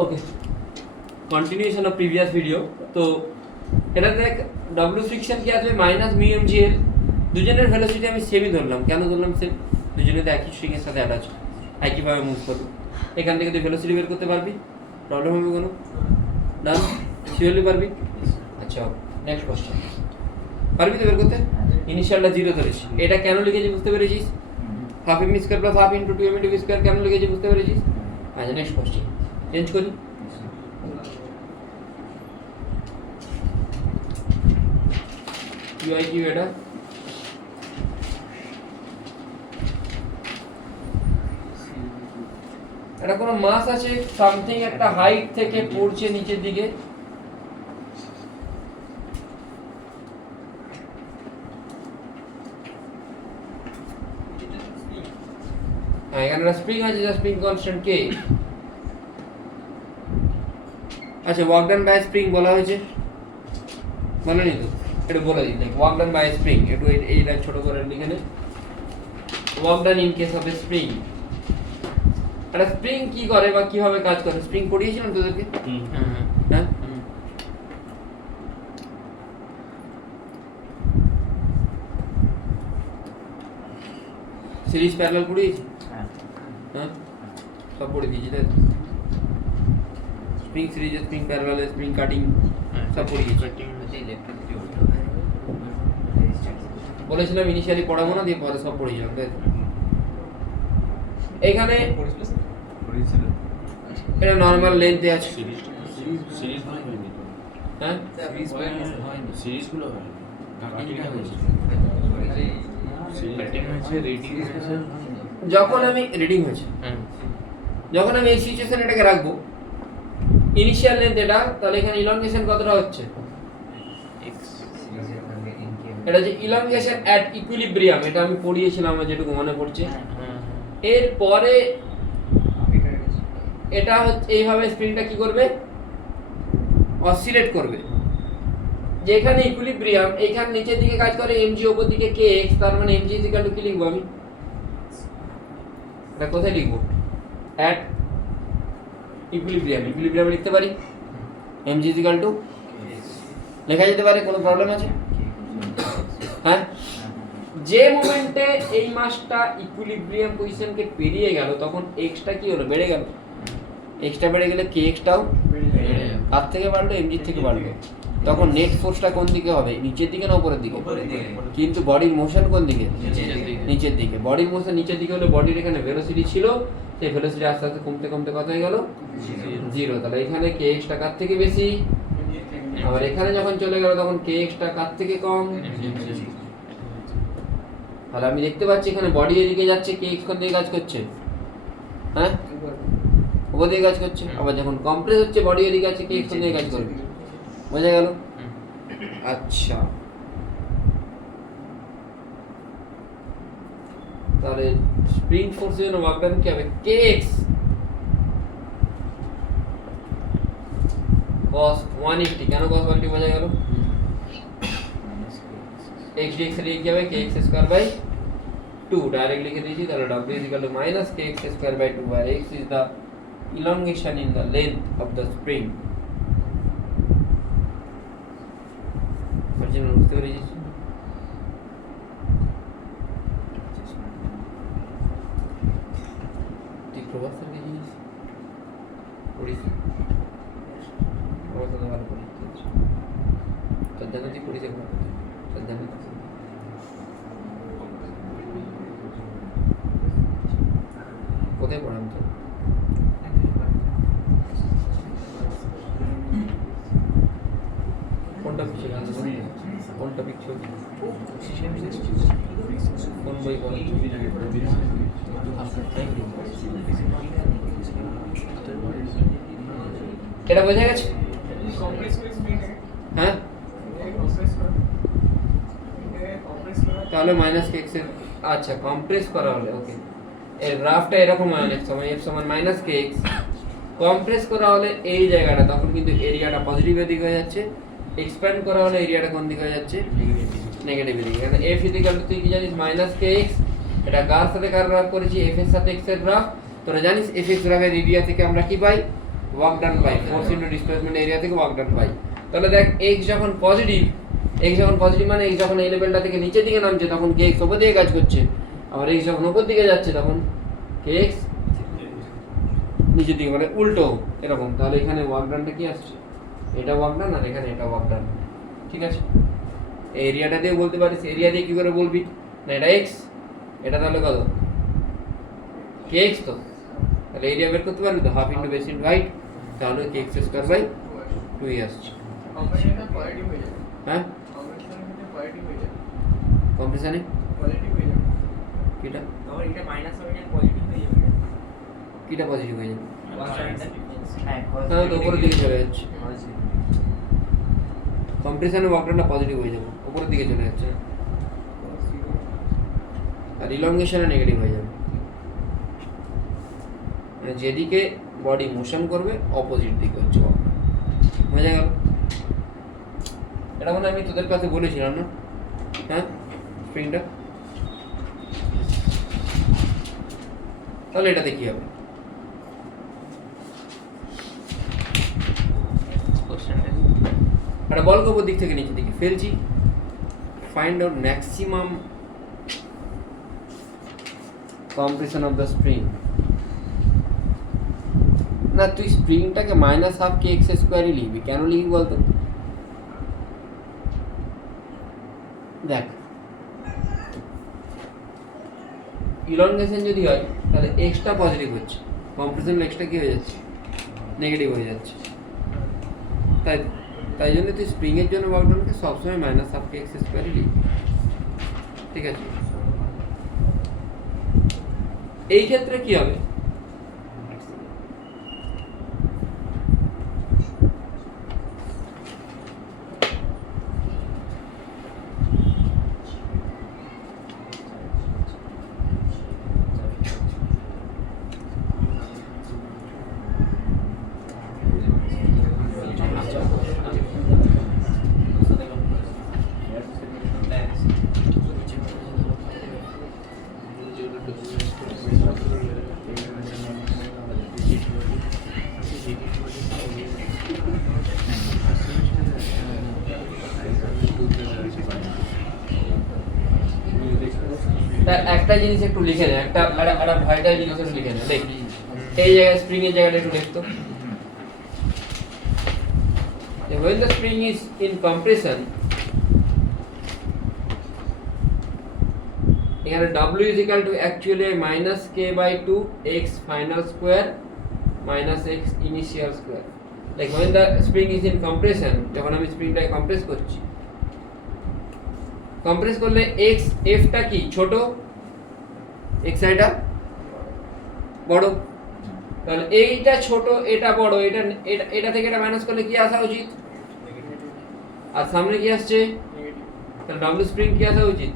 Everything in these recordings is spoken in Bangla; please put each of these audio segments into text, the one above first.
Okay, continuation of previous video. তো এটা দেখ, ডব্লিউ ফ্রিকশন কি আসবে মাইনাস মিউ এম জি এল। দুজনের ভেলোসিটি আমি সেমই ধরলাম। কেন ধরলাম সেম? দুজনে তো একই স্ট্রিং এর সাথে অ্যাটাচ, একইভাবে মুভ করবে। এখান থেকে তুই ভেলোসিটি বের করতে পারবি, প্রবলেম হবে কোনো? ডান, শিওরলি পারবি। আচ্ছা, নেক্সট কোশ্চেন। পারবি তো বের করতে? ইনিশিয়ালটা 0 ধরেছি। এটা কেন লিখেছি বুঝতে পেরেছিস? Half m square plus half into 2m into square কেন লিখেছি বুঝতে পেরেছিস? আচ্ছা, নেক্সট কোশ্চেন চেঞ্জ করি। কি হয় কি এটা? এটা কোনো মাস আছে, সামথিং একটা হাইট থেকে পড়ছে নিচের দিকে। হ্যাঁ, এখানে একটা স্প্রিং আছে, যা স্প্রিং কনস্ট্যান্ট কে। আচ্ছা, ওয়ার্ক ডান বাই স্প্রিং বলা হয়েছে, বলেনি তো? এটা বলে দিই, দেখ, ওয়ার্ক ডান বাই স্প্রিং একটু এইটা ছোট করে লিখে নে। Work done in case of spring. একটা স্প্রিং কি করে বা কিভাবে কাজ করে স্প্রিং পড়িয়েছিলাম তোদেরকে। হ্যাঁ, সিরিজ প্যারালাল পড়িয়েছি। হ্যাঁ, সব পড়ে দিয়েছি তাই তো। Spring series, spring parallel, spring cutting সব পড়িয়েছি। বলেছিলাম ইনিশিয়ালি পড়াবো না, দিয়ে পরে সব পড়িয়েছিলাম তাই তো। এখানে এটা নরমাল লেন্থে আছে। হ্যাঁ, যখন আমি রিডিং হয়েছে, যখন আমি এই সিচুয়েশন এটাকে রাখবো ইনিশিয়াল লেন্থ এটা, তাহলে এখানে ইলংগেশন কতটা হচ্ছে? এটা যে ইলংগেশন অ্যাট ইকুইলিব্রিয়াম, এটা আমি পড়িয়েছিলাম, আমার যেটুকু মনে পড়ছে। এরপরে এটা হচ্ছে এইভাবে স্প্রিংটা কি করবে? অসিলেট করবে। যেখানে ইকুইলিব্রিয়াম, এইখানে নিচের দিকে কাজ করে এমজি, উপর দিকে কে এক্স, তার মানে এমজি ইজ ইকুয়াল টু কি লিখবো আমি? এটা কোথায় লিখবো? At equilibrium. ইকুইলিব্রিয়াম লিখতে পারি এমজি ইজ ইকুয়াল টু, লেখা যেতে পারে, কোনো প্রবলেম আছে? হ্যাঁ, যে মোমেন্টে এই মাসটা ইকুইলিব্রিয়াম পজিশনকে পেরিয়ে গেল, তখন এক্সটা কি হলো? বেড়ে গেল। এক্সটা বেড়ে গেলে কে এক্সটাও কার থেকে বাড়লো? এমজি থেকে বাড়লো। তখন নেট ফোর্সটা কোন দিকে হবে? নিচের দিকে না উপরের দিকে? কিন্তু বডির মোশন কোন দিকে? নিচের দিকে। বডির মোশন নিচের দিকে হলে বডির এখানে ভেলোসিটি ছিল, সেই ভেলোসিটি আস্তে আস্তে কমতে কমতে কত হয়ে গেল? 0। তাহলে এখানে কে এক্সটা কার থেকে বেশি, আবার এখানে যখন চলে গেল তখন কে এক্সটা কার থেকে কম। তাহলে আমি দেখতে পাচ্ছি এখানে বডি এদিকে যাচ্ছে, কে এক্স কোন দিকে কাজ করছে? হ্যাঁ, উপর দিকে কাজ করছে। আবার যখন কম্প্রেস হচ্ছে বডি এদিকে আছে, কে এক্স কোন দিকে কাজ করবে? বোঝা গেল? আচ্ছা, তাহলে স্প্রিং ফোর্সের জন্য ওয়ার্ক ডান কি হবে? কে এক্স cos 180। কেন cos 180? বোঝা গেল? x dx এর কি হবে? kx স্কয়ার বাই 2 ডাইরেক্ট লিখে দিয়েছি। তাহলে w is equal to minus kx square by 2, where x is the elongation in the length of the spring. বুঝতে পেরেছিস? ঠিক প্রবাস স্যার কি জিনিস পড়িস? প্রবাস তো ভালো পড়িস, তোর জানা তুই পড়িস একবার, তোর জানা কোথায় পড়াম তো? কোনটা পিছিয়ে গেছে? কোন টপিক ছিল? কোন বই? কোন এটা বোঝা গেছে? হ্যাঁ, তাহলে মাইনাস কে এক্স এর, আচ্ছা কম্প্রেস করা হলে, ওকে, এর গ্রাফটা এরকম হয় অনেক সময়, f সমান মাইনাস কে এক্স। কম্প্রেস করা হলে এই জায়গাটা, তখন কিন্তু এরিয়াটা পজিটিভ এর দিকে হয়ে যাচ্ছে। এক্সপ্যান্ড করা হলে এরিয়াটা কোন দিকে হয়ে যাচ্ছে? নেগেটিভ এর দিকে। এখানে f ইকুয়াল টু তুই কি জানিস? মাইনাস কে এক্স। এটা কার সাথে কার গ্রাফ করেছি? f এর সাথে x এর গ্রাফ। তোরা জানিস f এক্স গ্রাফের এরিয়া থেকে আমরা কি পাই? ওয়ার্ক ডান পাই, ফোর্স ইনটু ডিসপ্লেসমেন্ট এরিয়া থেকে ওয়ার্ক ডান পাই। তাহলে দেখ x যখন পজিটিভ, মানে x যখন এই লেভেলটা থেকে নিচের দিকে নামছে তখন kx উপর দিকে কাজ করছে, আবার x যখন উপর দিকে যাচ্ছে তখন kx নিচের দিকে, মানে উল্টো এরকম। তাহলে এখানে ওয়ার্ক ডানটা কি আসছে, এটা ওয়ার্ক ডান আর এখানে এটা ওয়ার্ক ডান, ঠিক আছে। এরিয়াটা দিয়ে বলতে পারিস, এরিয়া দিয়ে কি করে বলবি না, এটা x, এটা তাহলে কত kx, তো তাহলে এরিয়া বের করতে পারবি তো, half into base into height, তাহলে kx স্কয়ার বাই 2 আসছে। হ্যাঁ কম্প্রেশনে কিটা কিটা পজিটিভ হয়ে যাবে, হ্যাঁ তো উপরের দিকে চলে যাচ্ছে, কম্প্রেশনে ওয়ার্কডানটা পজিটিভ হয়ে যাবে, উপরের দিকে চলে যাচ্ছে, আর ইলংগেশনে নেগেটিভ হয়ে যাবে, মানে যেদিকে বডি মোশন করবে অপোজিট দিকে হচ্ছে ওয়ার্কডান। বোঝা গেল? এটা মানে আমি তোদের কাছে বলেছিলাম না, হ্যাঁ স্প্রিংটা। তাহলে এটাতে কি হবে, একটা বলকে উপর দিক থেকে নিচের দিকে ফেলছি, find out maximum compression of the spring. না তুই স্প্রিংটাকে মাইনাস হাফ কে এক্স স্কোয়ারই লিখবি, কেন লিখবি বলতো? দেখ ইলংগেশন যদি হয় তাহলে এক্সটা পজিটিভ হচ্ছে, কম্প্রেশন এক্সটা কি হয়ে যাচ্ছে, নেগেটিভ হয়ে যাচ্ছে। তাই জন্য তুই স্প্রিং এর জন্য ওয়ার্কডানকে সবসময় মাইনাস হাফ কে এক্স স্কোয়ারই লিখবি, ঠিক আছে। এই ক্ষেত্রে কি হবে, একটা জিনিস একটু লিখে নে, একটা ভাইটাল জিনিস একটু লিখে নে। দেখ এই জায়গায় স্প্রিং এর জায়গাটা একটু লিখতো, when the spring is in compression, এখানে w is equal to actually minus k by 2 x final square minus x initial square. Like when the spring is in compression, যখন আমি স্প্রিংটাকে কম্প্রেস করছি, কম্প্রেস করলে x f টা কি ছোট, x এটা বড়, তাহলে এইটা ছোট এটা বড়, এটা থেকে এটা মাইনাস করলে কি আসা উচিত, আর সামনে কি আসছে, তাহলে ডাব্লিউ স্প্রিং কি আসা উচিত,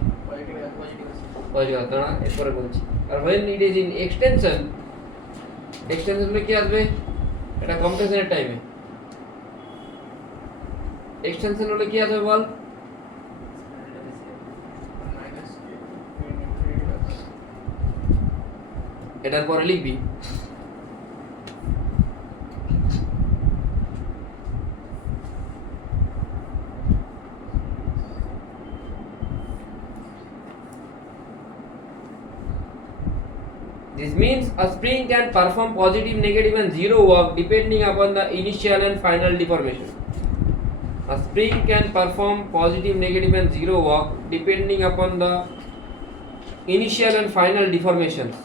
পজিটিভ। তাহলে এরপরে বলছি, আর when it is in extension, এক্সটেনশনে কি আসবে, এটা কম্প্রেশনের টাইমে এক্সটেনশন হলে কি আসবে বল, এটার পরে লিখবি this means a spring can perform positive, negative and zero work depending upon the initial and final deformation. A spring can perform positive, negative and zero work depending upon the initial and final deformations.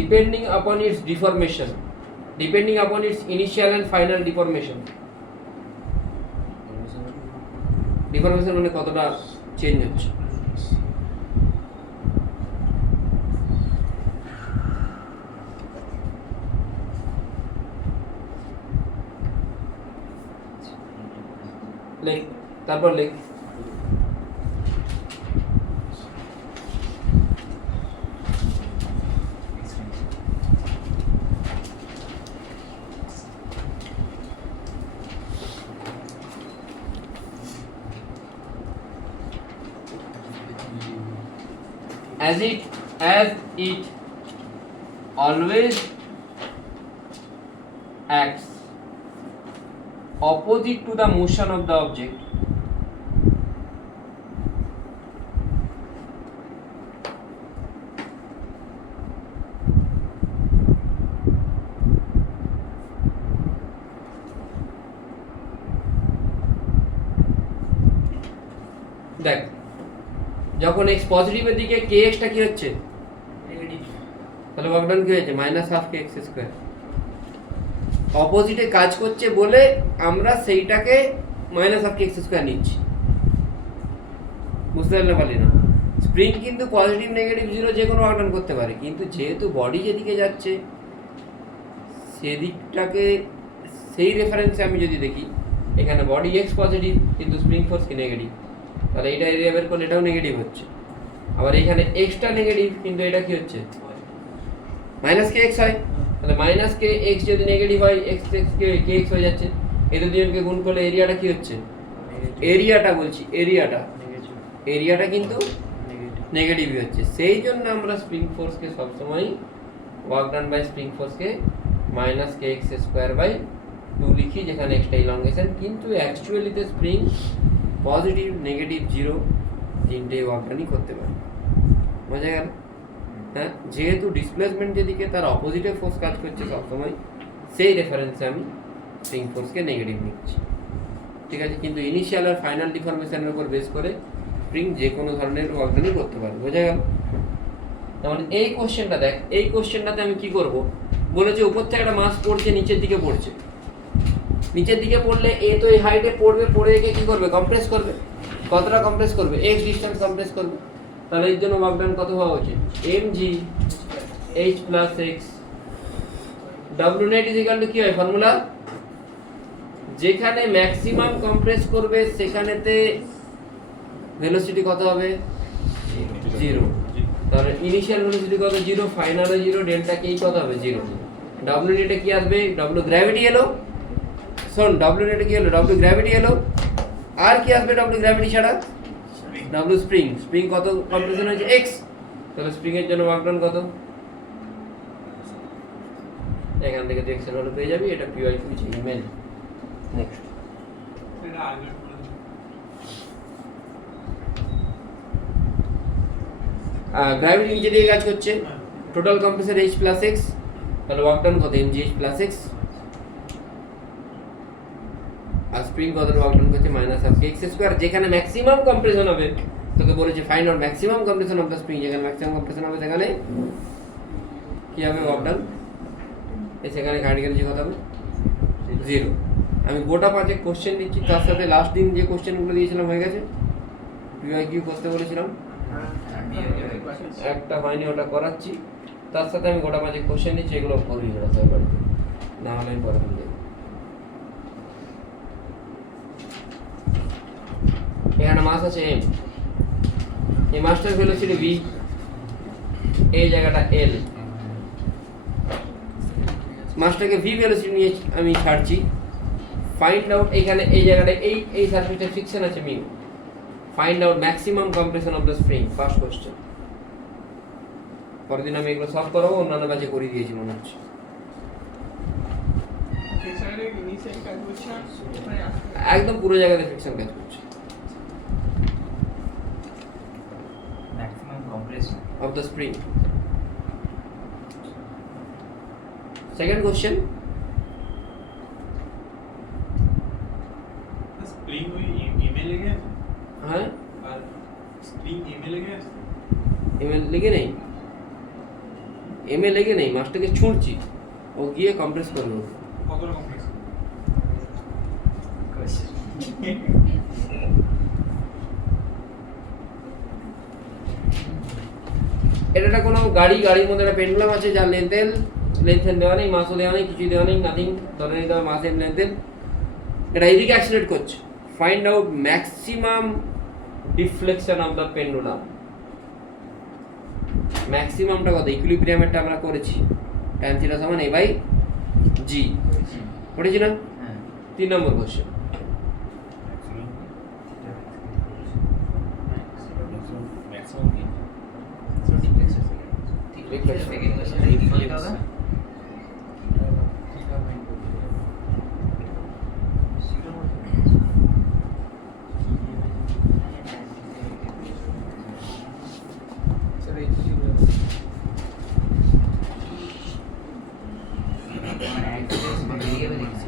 Depending upon its deformation, depending upon its initial and final deformation. Deformation মানে কতটা চেঞ্জ হচ্ছে, লেখ তারপর লেখ as it always acts opposite to the motion of the object, দেখ যখন x পজিটিভের দিকে kx টা কি হচ্ছে নেগেটিভ, তাহলে ওয়ার্ক ডান কি হয়েছে -12 kx স্কয়ার। অপোজিটে কাজ করছে বলে আমরা সেইটাকে -12 kx স্কয়ার নিচ্ছি, বুঝতে পারলি না? স্প্রিং কিন্তু পজিটিভ নেগেটিভ জিরো যে কোনো ওয়ার্ক ডান করতে পারে, কিন্তু যেহেতু বডি যেদিকে যাচ্ছে সেদিকটাকে সেই রেফারেন্সে আমি যদি দেখি, এখানে বডি x পজিটিভ কিন্তু স্প্রিং ফোর্স কি নেগেটিভ, তাহলে এটা এরিয়া বের করলে এটাও নেগেটিভ হচ্ছে। আবার এখানে এক্সটা নেগেটিভ কিন্তু এটা কি হচ্ছে -kx হয়, তাহলে -kx যদি নেগেটিভ হয় x kx হয়ে যাচ্ছে, এই দুজনকে গুণ করলে এরিয়াটা কি হচ্ছে, এরিয়াটা বলছি এরিয়াটা কিন্তু নেগেটিভই হচ্ছে। সেই জন্য আমরা স্প্রিং ফোর্সকে সবসময় ওয়ার্ক ডান বাই স্প্রিং ফোর্সকে -kx²/2 লিখি, যেখানে এক্সটা ইলংগেশন, কিন্তু অ্যাকচুয়ালিতে স্প্রিং পজিটিভ নেগেটিভ জিরো তিনটে ওয়ার্ক ডানই করতে পারে। বোঝা গেল? হ্যাঁ, যেহেতু ডিসপ্লেসমেন্ট যেদিকে তার অপোজিটে ফোর্স কাজ করছে সবসময়, সেই রেফারেন্সে আমি স্প্রিং ফোর্সকে নেগেটিভ নিচ্ছি, ঠিক আছে? কিন্তু ইনিশিয়াল আর ফাইনাল ডিফরমেশনের উপর বেস করে স্প্রিং যে কোনো ধরনের ওয়ার্ক ডানই করতে পারে। বোঝা গেল? তাহলে এই কোশ্চেনটা দেখ, এই কোশ্চেনটাতে আমি কি করব, বলেছে উপর থেকে একটা মাস পড়ছে নিচের দিকে পড়ছে, নিচের দিকে পড়লে এ তো এই হাইটে পড়বে, পড়ে একে কি করবে, কম্প্রেস করবে। কতটা কম্প্রেস করবে, x ডিসটেন্স কম্প্রেস করবে। তাহলে এর জন্য ওয়ার্ক ডান কত হওয়া উচিত, mg h + x। w net = কি হয় ফর্মুলা, যেখানে ম্যাক্সিমাম কম্প্রেস করবে সেখানেতে ভেলোসিটি কত হবে, 0। তাহলে ইনিশিয়াল ভেলোসিটি কত, 0, ফাইনালে 0, ডেল্টা k কত হবে, 0। w নেটে কি আসবে, w গ্র্যাভিটি এলো, শোন w নেটে কি হলো, w গ্র্যাভিটি এলো, আর কি আসবে w গ্র্যাভিটি ছাড়া, w স্প্রিং। স্প্রিং কত কম্প্রেশন হয়েছে, x, তাহলে স্প্রিং এর জন্য ওয়ার্ক ডান কত, এখান থেকে তুই x এর ভ্যালু পেয়ে যাবি, এটা py কিছু ইমেল। নেক্সট গ্র্যাভিটি নিচে দিকে কাজ করছে, টোটাল কম্প্রেসর h + x, তাহলে ওয়ার্ক ডান কত, mg h + x, আর স্প্রিং কত ওয়ার্ক ডান করছে -12 kx²। যেখানে ম্যাক্সিমাম কম্প্রেশন হবে, তোকে বলেছে find out maximum compression of the spring, যেখানে ম্যাক্সিমাম কম্প্রেশন হবে সেখানে কি হবে, ওয়ার্ক ডান, সেখানে কার্ডিক্যাল কত হবে, 0। আমি গোটা 5 কোশ্চেন দিচ্ছি, তার সাথে লাস্ট দিন যে কোশ্চেনগুলো দিয়েছিলাম হয়ে গেছে, পিওয়াইকিউ করতে বলেছিলাম, একটা হয়নি, ওটা করাচ্ছি, তার সাথে আমি গোটা 5 কোশ্চেন দিচ্ছি, এগুলো করবি না বাড়িতে, না হলে আমি পরে বলে দেবো। এখানে মাস আছে m, এই মাসটার ভেলোসিটি v, এই জায়গাটা l, মাসটাকে v ভেলোসিটি নিয়ে আমি ছাড়ছি। ফাইন্ড আউট, এখানে এই জায়গাটা এই সারফেসটা ফ্রিকশন আছে mu, find out maximum compression of the spring, first question. পরের দিন আমি এগুলো সলভ করাবো, অন্যান্য কাজে করে দিয়েছি মনে হচ্ছে। একদম পুরো জায়গাতে ফ্রিকশন কাজ করছে। maximum compression of the spring. Second question, spring हुई ईमेल ले गया हाँ और स्प्रिंग ईमेल ले गया ईमेल लेके नहीं, ईमेल लेके नहीं, मास्टर के छूटছি ও গিয়ে কম্প্রেস করলো, কত রকম প্রেস question এটা কোনো গাড়ির মধ্যে একটা পেন্ডুলাম আছে, যার লেন্থেন দেওয়া নেই, মাসও দেওয়া নেই, কিছু দেওয়া নেই, নাথিং, ধরে নিতে হবে মাস এন্ড লেন্থেন। এটা এইদিকে অ্যাক্সিলারেট করছে, find out maximum deflection of the pendulum. ম্যাক্সিমামটা কত, ইকুইলিব্রিয়ামেরটা আমরা করেছি, tan থিটা সমান a/g, পড়েছি না? 3 নম্বর কোশ্চেন। রিফ্লেকশন সেকেন্ড কোশ্চেন কি বলতে হবে মানে অ্যাক্সেস বেরিয়ে বেরিয়েছে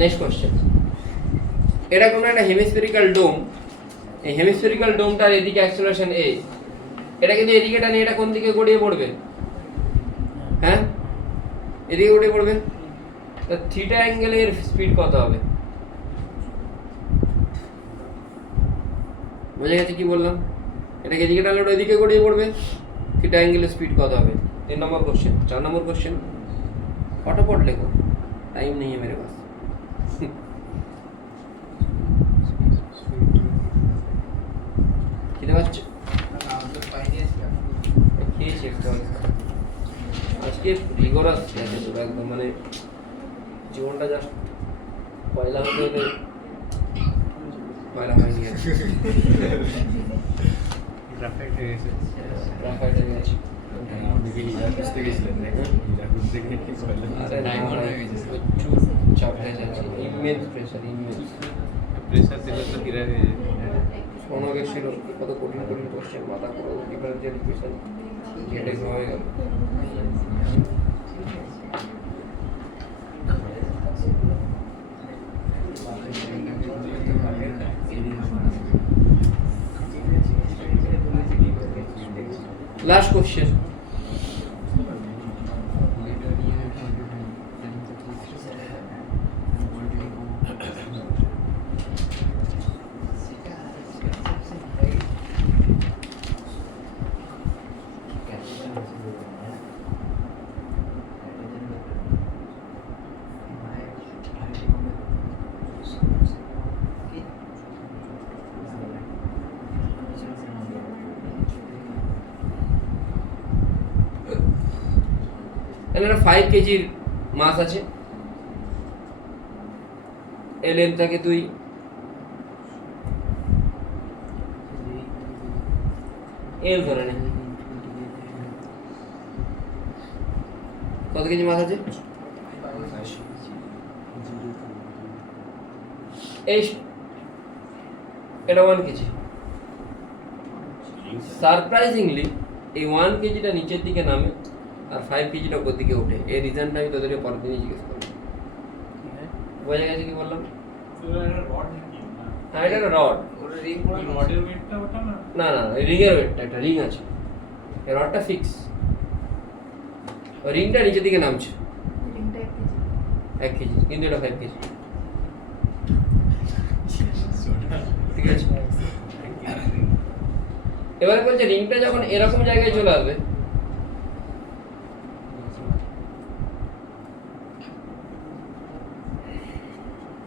নেক্সট কোশ্চেন, এটা কোনো একটা হেমিস্ফেরিক্যাল ডোম, এই হেমিস্ফেরিক্যাল ডোমটার এদিকে অ্যাক্সেলারেশন a, এটা কিন্তু এদিকে টানি, এটা কোন দিকে গড়িয়ে পড়বে? হ্যাঁ, এদিকে গড়িয়ে পড়বে। তো থিটা অ্যাঙ্গেলের স্পিড কত হবে? বোঝা গেছে কি বললাম? এটাকে এদিকে টানলে ওটা এদিকে গড়িয়ে পড়বে, থিটা অ্যাঙ্গেলের স্পিড কত হবে? 3 নম্বর কোশ্চেন। 4 নম্বর কোশ্চেন ফটাফট লেখো, টাইম নেই মেরে পাস। খেতে পাচ্ছ? খেয়েছি একটু আজকে রিগোরাস আছে পুরো একদম, মানে জীবনটা জাস্ট পয়লা হতে হতে পয়লা হয়নি আর গ্রাফাইট হয়ে গেছে গ্রাফাইট হয়ে গেছে। আরে ডায়মন্ড হয়ে গেছে, প্রচুর চাপ হয়ে যাচ্ছে, ইমেন্স প্রেশার, ইমেন্স প্রেসার দিলে তো হিরা হয়ে যায়। শোনা গেছিল কত কঠিন কঠিন কোশ্চেন, মাথা পুরো ডিফারেন্সিয়াল ইকুয়েশন যেটা হয়ে গেল। লাস্ট কোশ্চেন, এখানে 5 কেজির মাস আছে, এই লেন্থটাকে তুই এল ধরে নে। কত কেজি মাস আছে? এই এটা 1 কেজি। সারপ্রাইজিংলি এই 1 কেজিটা নিচের দিকে নামে আর 5 কেজিটা উপর দিকে ওঠে। এই রিজনটা আমি তোদেরকে পরের দিনই জিজ্ঞেস করবো। বোঝা গেছে কি বললাম? তো এটা রড নাকি? হ্যাঁ, এটা একটা রড। ওটা রিং ওই রডের ওয়েটটা ওটা না? না না, রিং এর ওয়েটটা, একটা রিং আছে, এই রডটা ফিক্স, ওই রিংটা নিচের দিকে নামছে 1 কেজি, কিন্তু এটা 5 কেজি। ঠিক আছে, এবারে বলছে রিংটা যখন এরকম জায়গায় চলে আসবে,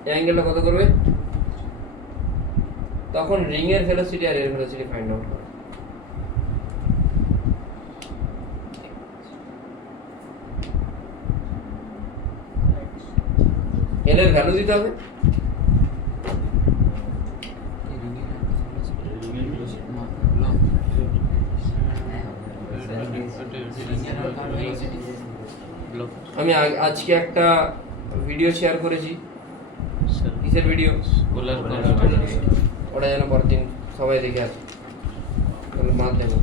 এই অ্যাঙ্গেলটা কত করবে? তখন রিং এর ভেলোসিটি আর এর ভেলোসিটি ফাইন্ড আউট করো। এল এর ভ্যালু দিতে হবে, আমি আজকে একটা ভিডিও শেয়ার করেছি। কিসের ভিডিও? ওটা যেন পরের দিন সবাই দেখে আসে, তাহলে মার দেবো।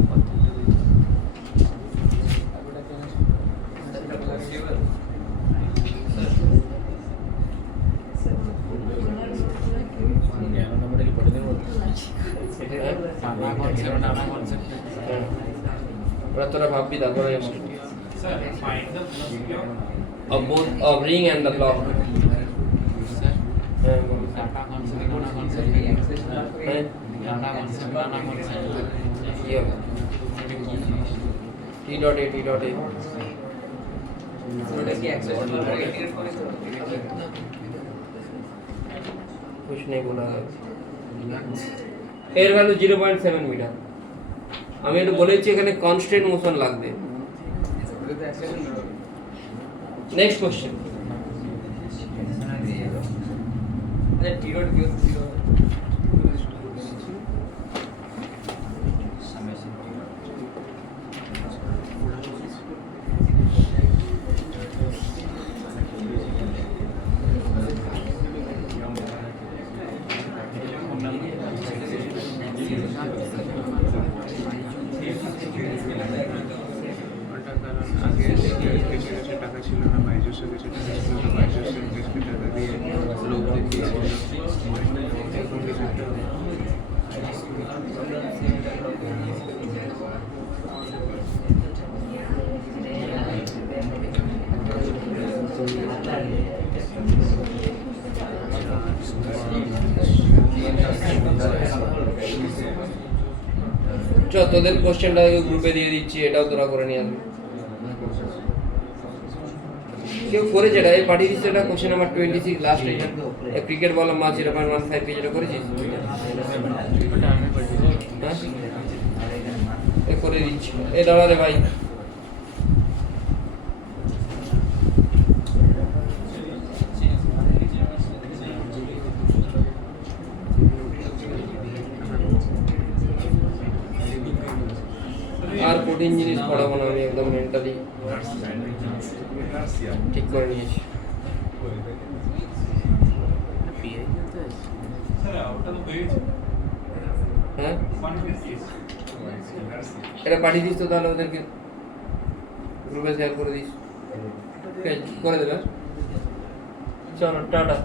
ওরা তোরা ভাববি তারপরে sir find the velocity of both of ring and the block. হ্যাঁ, কি হবে टी डॉट ए পুরোটা কি অ্যাক্সেস ক্রিয়েট করে कुछ नहीं बोला এর ভ্যালু 0.7 মিটার আমি একটু বলেছি এখানে কনস্ট্যান্ট মোশন লাগবে নেক্সট কোশ্চেন टी डॉट की টাকা ছিল না বাইজুসের কাছে টাকা ছিল না বাইজুসের কাছে টাকা দিয়ে লোক দেখিয়েছিল এখন কিছু একটা চ তোদের কোশ্চেনটা গ্রুপে দিয়ে দিচ্ছি এটাও তোরা করে নিয়ে আসবি কেউ করেছে এটা এই পাঠিয়ে দিচ্ছে এটা কোশ্চেন নাম্বার 26 লাস্ট এটা ক্রিকেট বল মাছ 0.15 পেজ এটা করেছিস হ্যাঁ এ করে দিচ্ছি এ দাঁড়া রে ভাই আর কঠিন জিনিস পড়াবো না আমি একদম মেন্টালি ঠিক করে নিয়েছি স্যার ওটা তো হয়েছে হ্যাঁ 150 এটা পাঠিয়ে দিস তো তাহলে ওদেরকে গ্রুপে শেয়ার করে দিস ঠিক আছে করে দেবে চলো টাটা